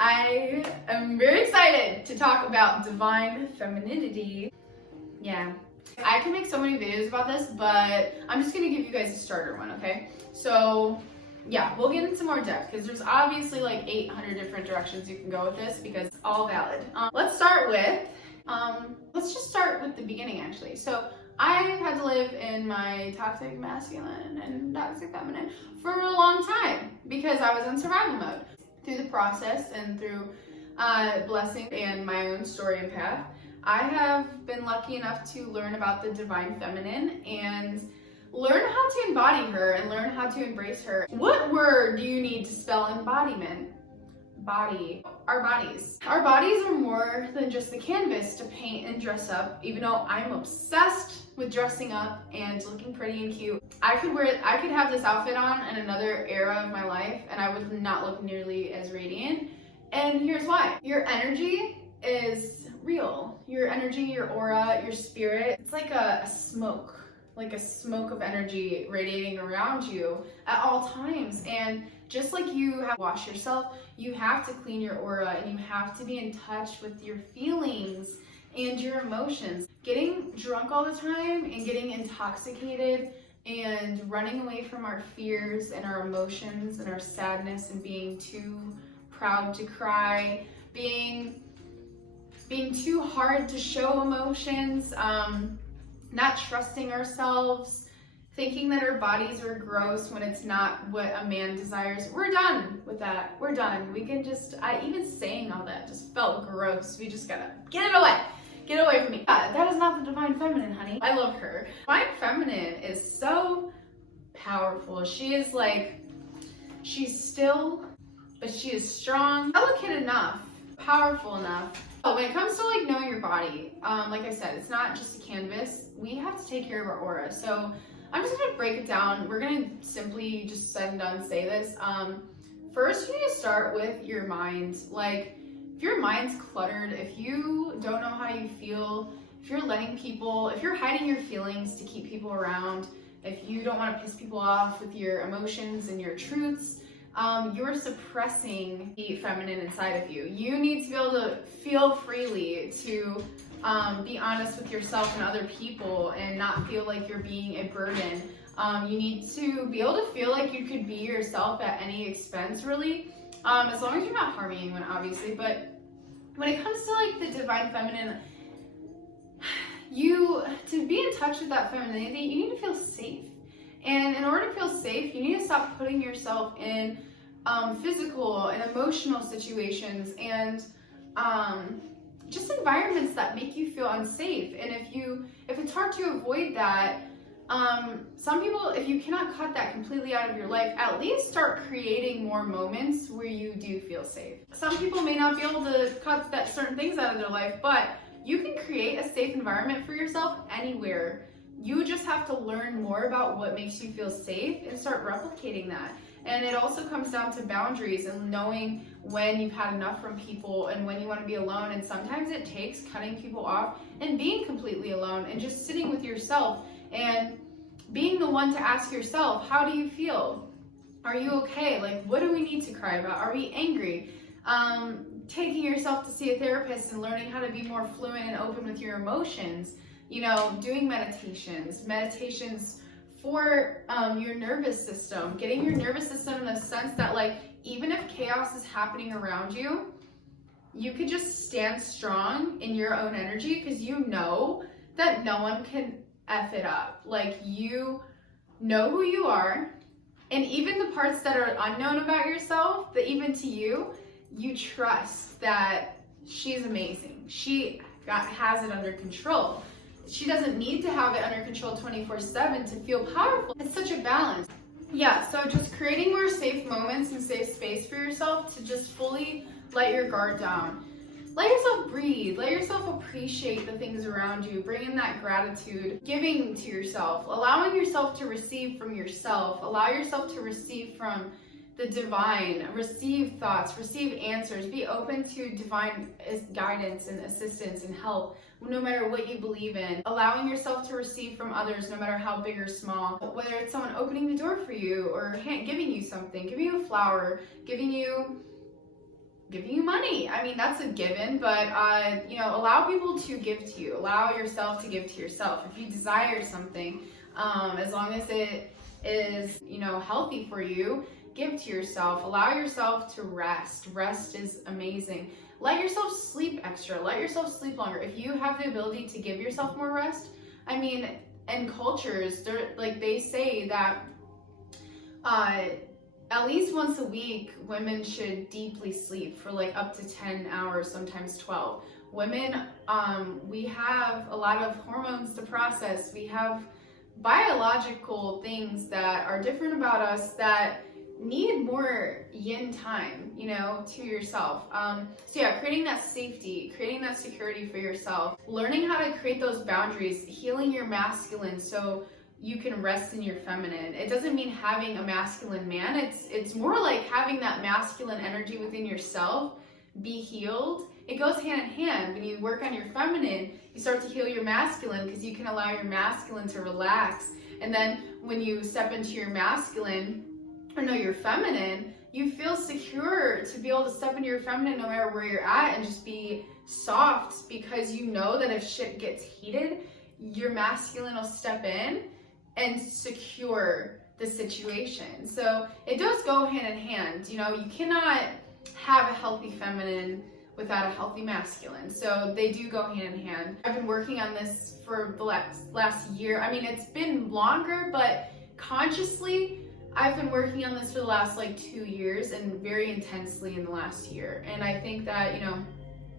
I am very excited to talk about divine femininity. Yeah, I can make so many videos about this, but I'm just gonna give you guys a starter one, okay? So yeah, we'll get into more depth because there's obviously like 800 different directions you can go with this because it's all valid. Let's just start with the beginning actually. So I've had to live in my toxic masculine and toxic feminine for a long time because I was in survival mode. Through the process and through blessing and my own story and path, I have been lucky enough to learn about the divine feminine and learn how to embody her and learn how to embrace her. What word do you need to spell embodiment? Body. Our bodies. Our bodies are more than just the canvas to paint and dress up, even though I'm obsessed with dressing up and looking pretty and cute. I could have this outfit on in another era of my life and I would not look nearly as radiant. And here's why. Your energy is real. Your energy, your aura, your spirit, it's like a smoke of energy radiating around you at all times. And just like you have to wash yourself, you have to clean your aura and you have to be in touch with your feelings and your emotions. Getting drunk all the time and getting intoxicated and running away from our fears and our emotions and our sadness and being too proud to cry, being too hard to show emotions, not trusting ourselves, thinking that our bodies are gross when it's not what a man desires. We're done with that. We're done. We can just, even saying all that just felt gross. We just gotta get it away. Get away from me. That is not the divine feminine, honey. I love her. Divine feminine is so powerful. She is like, she's still, but she is strong, delicate enough, powerful enough. But when it comes to like knowing your body, like I said, it's not just a canvas. We have to take care of our aura. So I'm just gonna break it down. We're gonna simply just said and done say this. First, you need to start with your mind. Like, if your mind's cluttered, if you don't know how you feel, if you're hiding your feelings to keep people around, if you don't want to piss people off with your emotions and your truths, you're suppressing the feminine inside of you. You need to be able to feel freely, to be honest with yourself and other people and not feel like you're being a burden. You need to be able to feel like you could be yourself at any expense, really, as long as you're not harming anyone, obviously. But when it comes to like the divine feminine, to be in touch with that femininity, you need to feel safe. And in order to feel safe, you need to stop putting yourself in physical and emotional situations and just environments that make you feel unsafe. And if it's hard to avoid that, some people, if you cannot cut that completely out of your life, at least start creating more moments where you do feel safe. Some people may not be able to cut certain things out of their life, but you can create a safe environment for yourself anywhere. You just have to learn more about what makes you feel safe and start replicating that. And it also comes down to boundaries and knowing when you've had enough from people and when you want to be alone. And sometimes it takes cutting people off and being completely alone and just sitting with yourself and being the one to ask yourself, how do you feel? Are you okay? Like, what do we need to cry about? Are we angry? Taking yourself to see a therapist and learning how to be more fluent and open with your emotions. You know, doing meditations for your nervous system, getting your nervous system in the sense that like, even if chaos is happening around you, you could just stand strong in your own energy because you know that no one can F it up. Like, you know who you are, and even the parts that are unknown about yourself, that even to you, you trust that she's amazing. She has it under control. She doesn't need to have it under control 24/7 to feel powerful. It's such a balance. Yeah, so just creating more safe moments and safe space for yourself to just fully let your guard down. Let yourself breathe. Let yourself appreciate the things around you. Bring in that gratitude, giving to yourself, allowing yourself to receive from yourself. Allow yourself to receive from the divine, receive thoughts, receive answers. Be open to divine guidance and assistance and help, no matter what you believe in. Allowing yourself to receive from others, no matter how big or small. Whether it's someone opening the door for you or giving you something, giving you a flower, giving you giving you money. I mean, that's a given, but you know, allow people to give to you. Allow yourself to give to yourself. If you desire something, as long as it is, you know, healthy for you, give to yourself. Allow yourself to rest. Rest is amazing. Let yourself sleep extra. Let yourself sleep longer. If you have the ability to give yourself more rest, I mean, in cultures, they say that at least once a week, women should deeply sleep for like up to 10 hours, sometimes 12. Women, we have a lot of hormones to process. We have biological things that are different about us that need more yin time, you know, to yourself. So yeah, creating that safety, creating that security for yourself, learning how to create those boundaries, healing your masculine so you can rest in your feminine. It doesn't mean having a masculine man. It's more like having that masculine energy within yourself be healed. It goes hand in hand. When you work on your feminine, you start to heal your masculine because you can allow your masculine to relax. And then when you step into your masculine, or no, your feminine, you feel secure to be able to step into your feminine no matter where you're at and just be soft, because you know that if shit gets heated, your masculine will step in and secure the situation. So it does go hand in hand. You know, you cannot have a healthy feminine without a healthy masculine. So they do go hand in hand. I've been working on this for the last year. I mean, it's been longer, but consciously, I've been working on this for the last like 2 years and very intensely in the last year. And I think that, you know,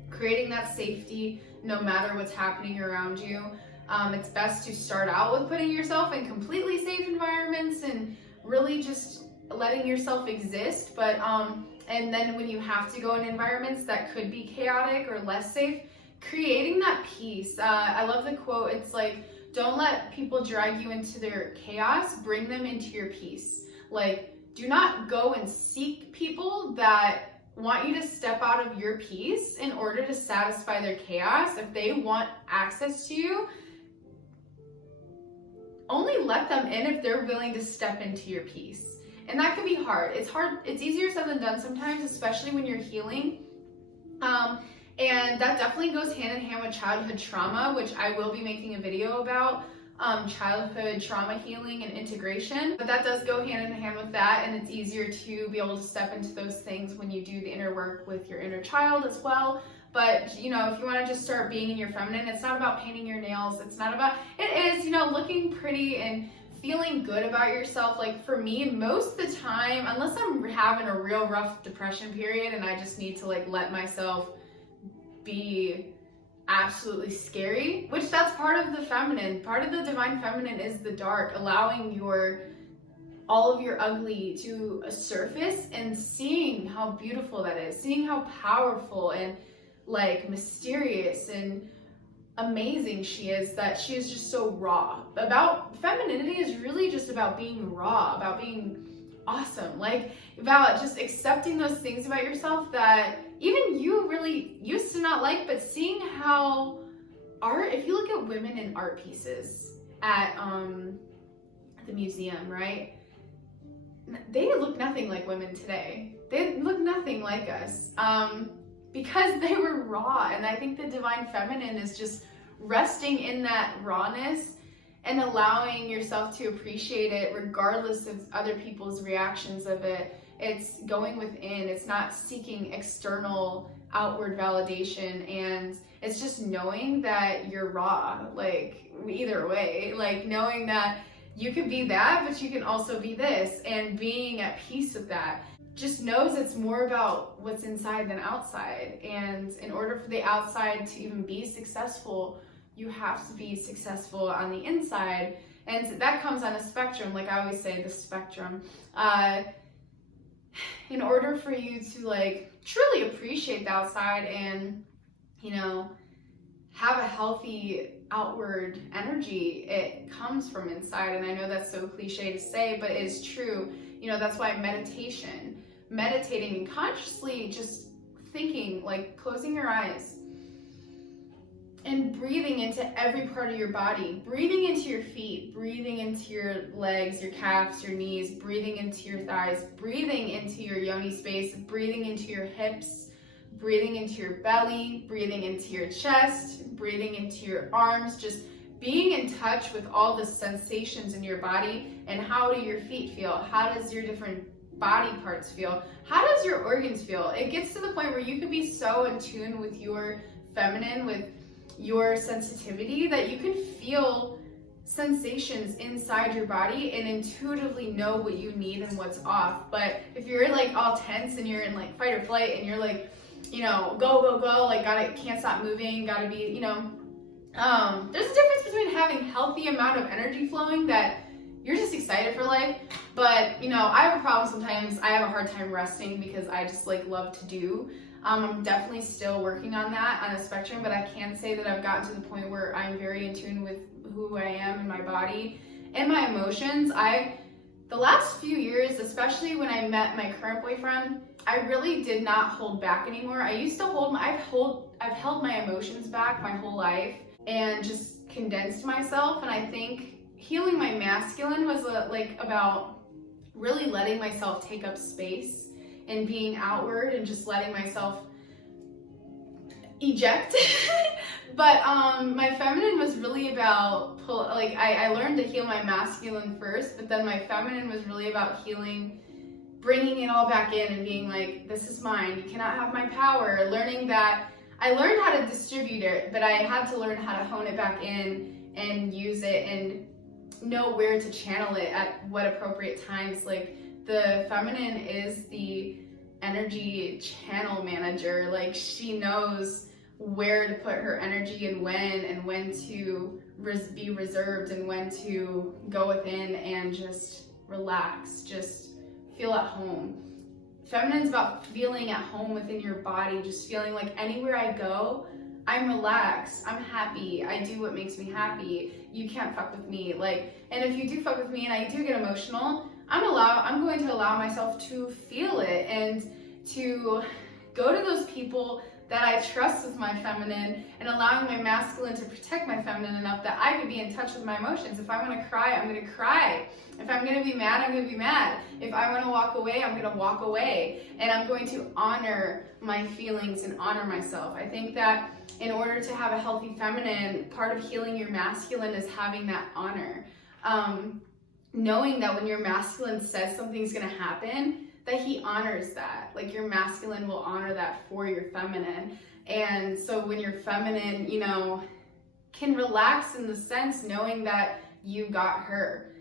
creating that safety no matter what's happening around you, it's best to start out with putting yourself in completely safe environments and really just letting yourself exist. But and then when you have to go in environments that could be chaotic or less safe, creating that peace. I love the quote. It's like, don't let people drag you into their chaos, bring them into your peace. Like, do not go and seek people that want you to step out of your peace in order to satisfy their chaos. If they want access to you, only let them in if they're willing to step into your peace. And that can be hard. It's hard. It's easier said than done sometimes, especially when you're healing. And that definitely goes hand in hand with childhood trauma, which I will be making a video about, childhood trauma healing and integration. But that does go hand in hand with that, and it's easier to be able to step into those things when you do the inner work with your inner child as well. But, you know, if you want to just start being in your feminine, it's not about painting your nails. It's not about, it is, you know, looking pretty and feeling good about yourself. Like for me, most of the time, unless I'm having a real rough depression period and I just need to like let myself be absolutely scary, which that's part of the feminine. Part of the divine feminine is the dark, allowing all of your ugly to surface and seeing how beautiful that is, seeing how powerful and like mysterious and amazing she is, that she is just so raw. About femininity is really just about being raw, about being awesome, like about just accepting those things about yourself that even you really used to not like, but seeing how art, if you look at women in art pieces at the museum, right? They look nothing like women today. They look nothing like us. Because they were raw. And I think the divine feminine is just resting in that rawness and allowing yourself to appreciate it regardless of other people's reactions of it. It's going within. It's not seeking external outward validation, and it's just knowing that you're raw, like either way, like knowing that you can be that, but you can also be this, and being at peace with that. Just knows it's more about what's inside than outside. And in order for the outside to even be successful, you have to be successful on the inside. And that comes on a spectrum, like I always say, the spectrum. In order for you to like truly appreciate the outside and, you know, have a healthy outward energy, it comes from inside. And I know that's so cliche to say, but it is true. You know, that's why meditating and consciously just thinking, like closing your eyes and breathing into every part of your body, breathing into your feet, breathing into your legs, your calves, your knees, breathing into your thighs, breathing into your yoni space, breathing into your hips, breathing into your belly, breathing into your chest, breathing into your arms, just being in touch with all the sensations in your body. And how do your feet feel? How does your different body parts feel? How does your organs feel? It gets to the point where you can be so in tune with your feminine, with your sensitivity, that you can feel sensations inside your body and intuitively know what you need and what's off. But if you're like all tense and you're in like fight or flight and you're like, you know, go, like can't stop moving, gotta be, you know, there's a difference between having healthy amount of energy flowing that you're just excited for life. But, you know, I have a problem sometimes. I have a hard time resting because I just like love to do. I'm definitely still working on that on a spectrum, but I can say that I've gotten to the point where I'm very in tune with who I am and my body and my emotions. The last few years, especially when I met my current boyfriend, I really did not hold back anymore. I used to I've held my emotions back my whole life and just condensed myself. And I think healing my masculine was about really letting myself take up space and being outward and just letting myself eject. But my feminine was really about I learned to heal my masculine first, but then my feminine was really about healing, bringing it all back in and being like, this is mine, you cannot have my power. Learning that I learned how to distribute it, but I had to learn how to hone it back in and use it and know where to channel it at what appropriate times. Like, the feminine is the energy channel manager. Like, she knows where to put her energy and when to be reserved and when to go within and just relax, just feel at home. Feminine's about feeling at home within your body, just feeling like anywhere I go, I'm relaxed, I'm happy, I do what makes me happy, you can't fuck with me. Like, and if you do fuck with me and I do get emotional, I'm going to allow myself to feel it and to go to those people that I trust with my feminine, and allowing my masculine to protect my feminine enough that I could be in touch with my emotions. If I want to cry, I'm going to cry. If I'm going to be mad, I'm going to be mad. If I want to walk away, I'm going to walk away. And I'm going to honor my feelings and honor myself. I think that in order to have a healthy feminine, part of healing your masculine is having that honor. Knowing that when your masculine says something's going to happen, that he honors that. Like, your masculine will honor that for your feminine. And so when your feminine, you know, can relax in the sense knowing that you got her.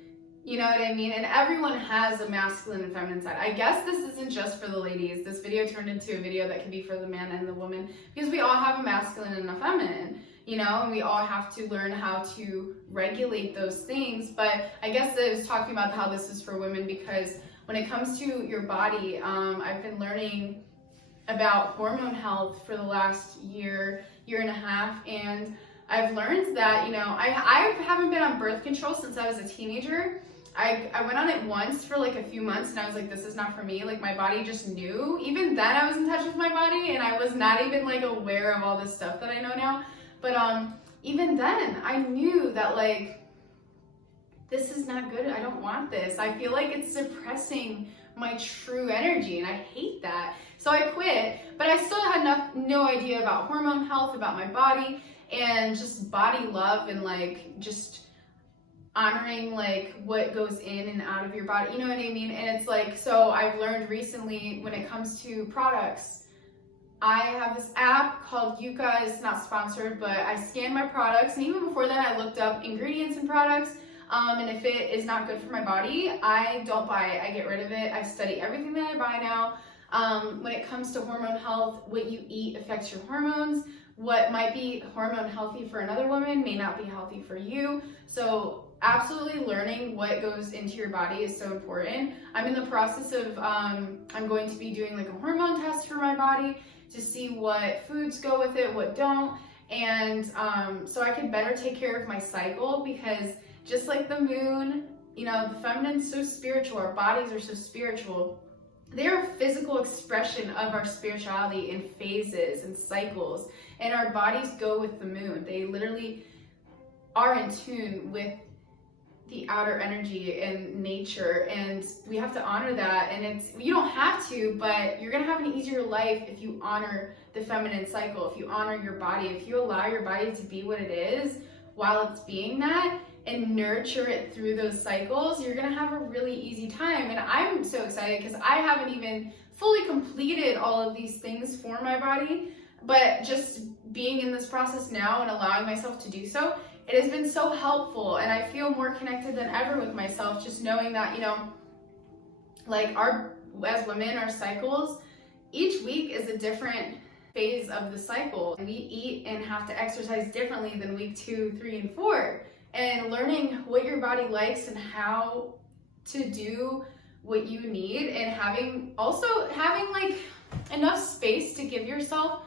You know what I mean? And everyone has a masculine and feminine side. I guess this isn't just for the ladies. This video turned into a video that could be for the man and the woman, because we all have a masculine and a feminine, you know, and we all have to learn how to regulate those things. But I guess I was talking about how this is for women because when it comes to your body, I've been learning about hormone health for the last year and a half, and I've learned that, you know, I haven't been on birth control since I was a teenager. I went on it once for like a few months and I was like, this is not for me. Like, my body just knew. Even then I was in touch with my body and I was not even like aware of all this stuff that I know now. But even then I knew that, like, this is not good. I don't want this. I feel like it's suppressing my true energy and I hate that. So I quit, but I still had no idea about hormone health, about my body, and just body love and like just honoring like what goes in and out of your body. You know what I mean? And it's like, so I've learned recently when it comes to products, I have this app called Yuka. It's not sponsored, but I scan my products. And even before that, I looked up ingredients in products. And if it is not good for my body, I don't buy it. I get rid of it. I study everything that I buy now. When it comes to hormone health, what you eat affects your hormones. What might be hormone healthy for another woman may not be healthy for you. So absolutely learning what goes into your body is so important. I'm in the process of, I'm going to be doing like a hormone test for my body to see what foods go with it, what don't. And so I can better take care of my cycle, because just like the moon, you know, the feminine's so spiritual, our bodies are so spiritual. They are a physical expression of our spirituality in phases and cycles, and our bodies go with the moon. They literally are in tune with the outer energy and nature, and we have to honor that. And you don't have to, but you're gonna have an easier life if you honor the feminine cycle, if you honor your body, if you allow your body to be what it is while it's being that, and nurture it through those cycles. You're gonna have a really easy time. And I'm so excited because I haven't even fully completed all of these things for my body, but just being in this process now and allowing myself to do so, it has been so helpful. And I feel more connected than ever with myself, just knowing that, you know, like as women, our cycles, each week is a different phase of the cycle. We eat and have to exercise differently than week 2, 3, and 4. And learning what your body likes and how to do what you need, and having like enough space to give yourself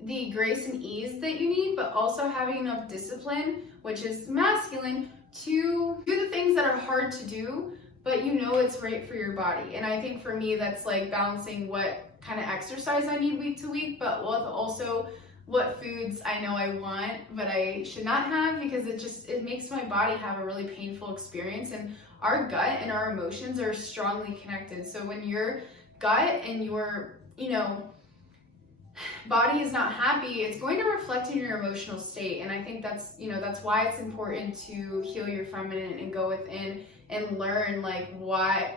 the grace and ease that you need, but also having enough discipline, which is masculine, to do the things that are hard to do, but you know it's right for your body. And I think for me, that's like balancing what kind of exercise I need week to week, but with also what foods I know I want, but I should not have, because it makes my body have a really painful experience. And our gut and our emotions are strongly connected. So when your gut and your, you know, body is not happy, it's going to reflect in your emotional state. And I think that's, you know, that's why it's important to heal your feminine and go within and learn like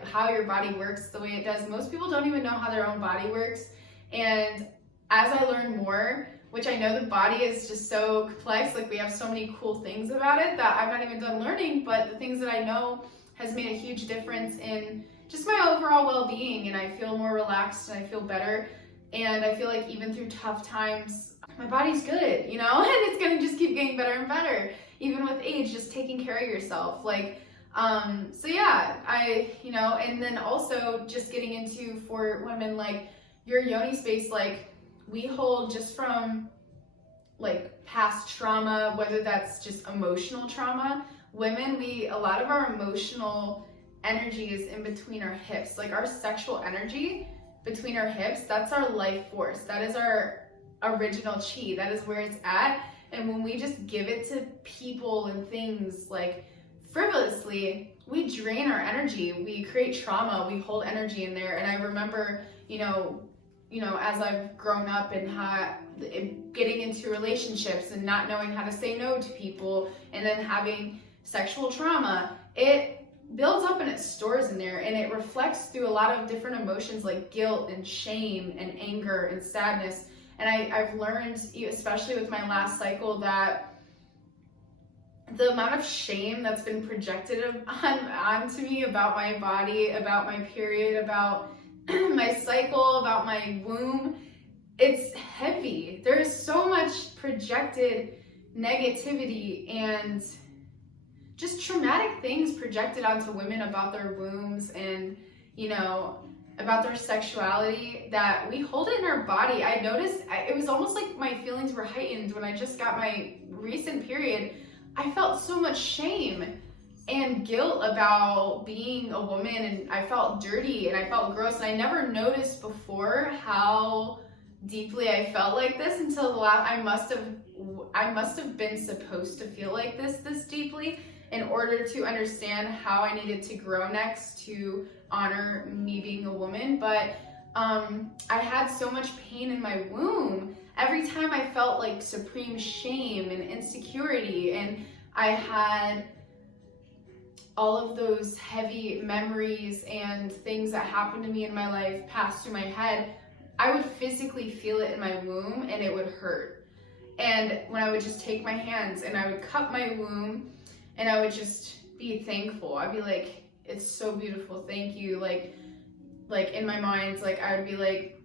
how your body works the way it does. Most people don't even know how their own body works. And as I learn more, which I know the body is just so complex, like we have so many cool things about it that I'm not even done learning, but the things that I know has made a huge difference in just my overall well-being, and I feel more relaxed and I feel better. And I feel like even through tough times, my body's good, you know, and it's gonna just keep getting better and better, even with age, just taking care of yourself. Like, so yeah, you know, and then also just getting into, for women, like your yoni space, like we hold just from like past trauma, whether that's just emotional trauma. Women, a lot of our emotional energy is in between our hips, like our sexual energy between our hips, that's our life force. That is our original chi. That is where it's at. And when we just give it to people and things like frivolously, we drain our energy. We create trauma. We hold energy in there. And I remember, you know, as I've grown up and getting into relationships and not knowing how to say no to people, and then having sexual trauma, it builds up and it stores in there, and it reflects through a lot of different emotions like guilt and shame and anger and sadness. And I've learned, especially with my last cycle, that the amount of shame that's been projected onto me about my body, about my period, about my cycle, about my womb, it's heavy. There's so much projected negativity and just traumatic things projected onto women about their wombs and, you know, about their sexuality, that we hold it in our body. I noticed it was almost like my feelings were heightened when I just got my recent period. I felt so much shame and guilt about being a woman, and I felt dirty and I felt gross, and I never noticed before how deeply I felt like this until the last. I must have been supposed to feel like this deeply in order to understand how I needed to grow next to honor me being a woman. But I had so much pain in my womb. Every time I felt like supreme shame and insecurity, and I had all of those heavy memories and things that happened to me in my life pass through my head, I would physically feel it in my womb and it would hurt. And when I would just take my hands and I would cup my womb and I would just be thankful, I'd be like, it's so beautiful, thank you. Like in my mind, like I would be like,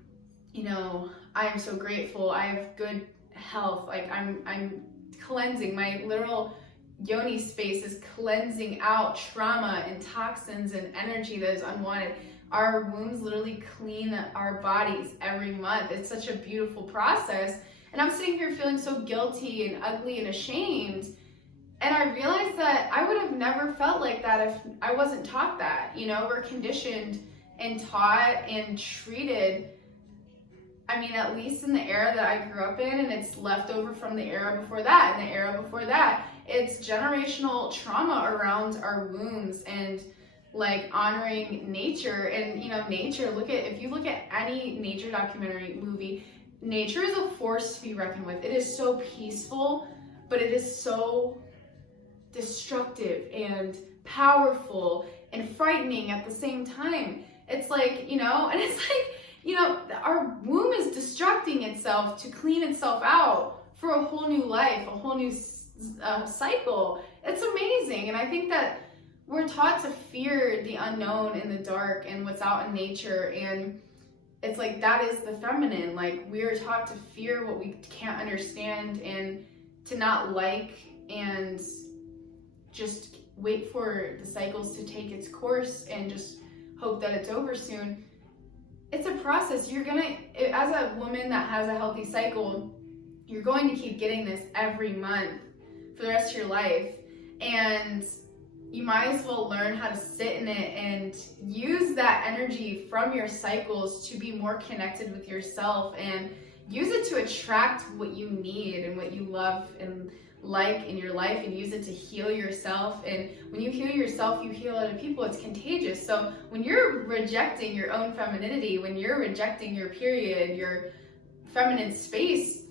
you know, I am so grateful, I have good health, like I'm cleansing. My literal yoni space is cleansing out trauma and toxins and energy that is unwanted. Our wombs literally clean our bodies every month. It's such a beautiful process. And I'm sitting here feeling so guilty and ugly and ashamed. And I realized that I would have never felt like that if I wasn't taught that. You know, we're conditioned and taught and treated, I mean, at least in the era that I grew up in, and it's left over from the era before that and the era before that. it's generational trauma around our wombs, and like honoring nature. And you know, nature, if you look at any nature documentary movie, nature is a force to be reckoned with. It is so peaceful, but it is so destructive and powerful and frightening at the same time. It's like, you know, and it's like, you know, our womb is destructing itself to clean itself out for a whole new life, a whole new cycle. It's amazing. And I think that we're taught to fear the unknown and the dark and what's out in nature. And it's like, that is the feminine. Like, we are taught to fear what we can't understand, and to not like, and just wait for the cycles to take its course and just hope that it's over soon. It's a process. You're gonna, as a woman that has a healthy cycle, you're going to keep getting this every month for the rest of your life. And you might as well learn how to sit in it and use that energy from your cycles to be more connected with yourself, and use it to attract what you need and what you love and like in your life, and use it to heal yourself. And when you heal yourself, you heal other people. It's contagious. So when you're rejecting your own femininity, when you're rejecting your period, your feminine space,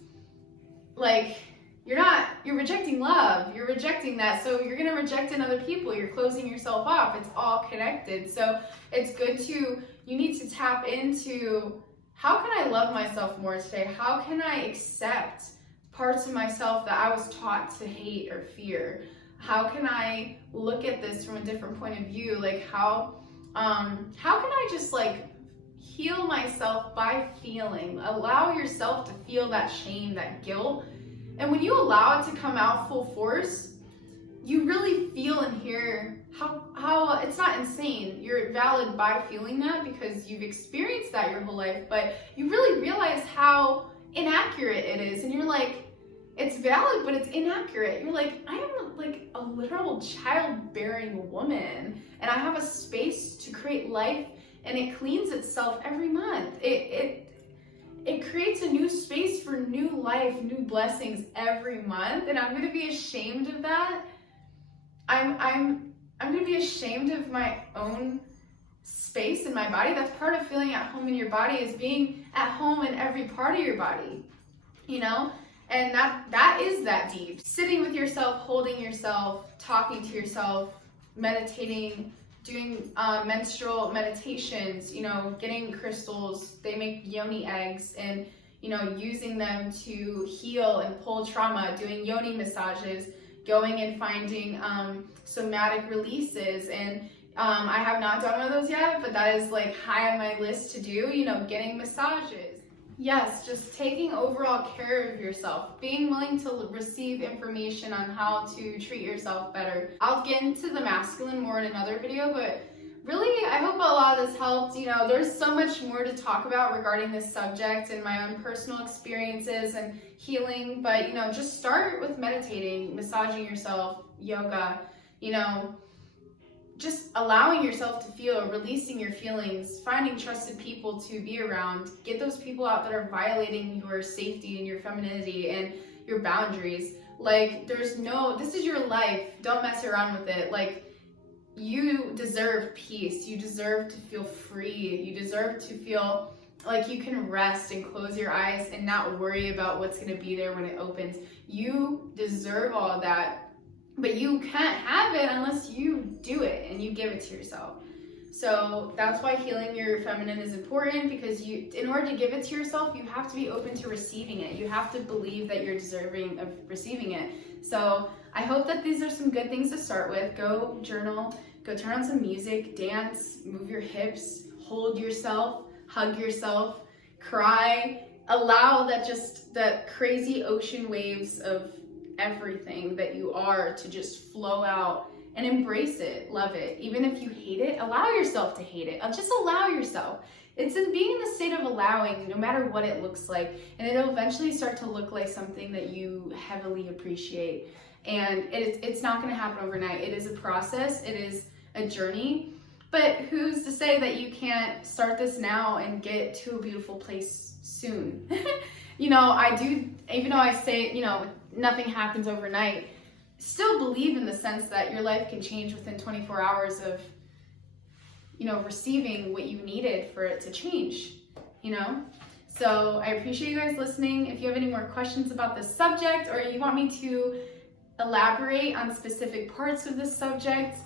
like, you're rejecting love, you're rejecting that. So you're gonna reject in other people, you're closing yourself off. It's all connected. So it's good you need to tap into, how can I love myself more today? How can I accept parts of myself that I was taught to hate or fear? How can I look at this from a different point of view? Like, how can I just like heal myself by feeling? Allow yourself to feel that shame, that guilt. And when you allow it to come out full force, you really feel and hear how it's not insane. You're valid by feeling that, because you've experienced that your whole life, but you really realize how inaccurate it is. And you're like, it's valid, but it's inaccurate. You're like, I am like a literal childbearing woman, and I have a space to create life, and it cleans itself every month. It creates a new space for new life, new blessings every month, and I'm gonna be ashamed of that. I'm gonna be ashamed of my own space in my body. That's part of feeling at home in your body, is being at home in every part of your body, you know? And that is that deep. Sitting with yourself, holding yourself, talking to yourself, meditating, doing menstrual meditations, you know, getting crystals. They make yoni eggs, and, you know, using them to heal and pull trauma, doing yoni massages, going and finding somatic releases. And I have not done one of those yet, but that is like high on my list to do, you know, getting massages. Yes, just taking overall care of yourself, being willing to receive information on how to treat yourself better. I'll get into the masculine more in another video, but really, I hope a lot of this helped. You know, there's so much more to talk about regarding this subject and my own personal experiences and healing, but, you know, just start with meditating, massaging yourself, yoga, you know, just allowing yourself to feel, releasing your feelings, finding trusted people to be around. Get those people out that are violating your safety and your femininity and your boundaries. Like, this is your life. Don't mess around with it. Like, you deserve peace. You deserve to feel free. You deserve to feel like you can rest and close your eyes and not worry about what's going to be there when it opens. You deserve all of that. But you can't have it unless you do it and you give it to yourself. So that's why healing your feminine is important, because in order to give it to yourself, you have to be open to receiving it. You have to believe that you're deserving of receiving it. So I hope that these are some good things to start with. Go journal, go turn on some music, dance, move your hips, hold yourself, hug yourself, cry, allow that crazy ocean waves of everything that you are to just flow out, and embrace it, love it. Even if you hate it, allow yourself to hate it. Just allow yourself. It's in being in the state of allowing, no matter what it looks like, and it'll eventually start to look like something that you heavily appreciate. And it's not going to happen overnight. It is a process. It is a journey. But who's to say that you can't start this now and get to a beautiful place soon? You know, even though I say, you know, nothing happens overnight, still believe in the sense that your life can change within 24 hours of, you know, receiving what you needed for it to change, you know? So I appreciate you guys listening. If you have any more questions about this subject, or you want me to elaborate on specific parts of this subject,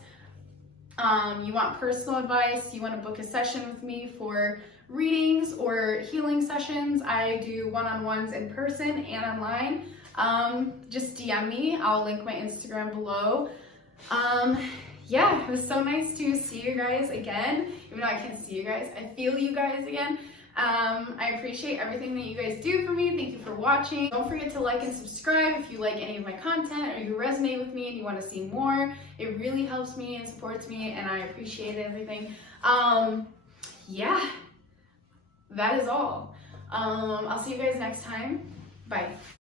you want personal advice, you want to book a session with me for readings or healing sessions, I do one-on-ones in person and online. Just DM me. I'll link my Instagram below. Yeah, it was so nice to see you guys again. Even though I can't see you guys, I feel you guys again. I appreciate everything that you guys do for me. Thank you for watching. Don't forget to like and subscribe if you like any of my content or you resonate with me and you want to see more. It really helps me and supports me, and I appreciate everything. Yeah, that is all. I'll see you guys next time. Bye.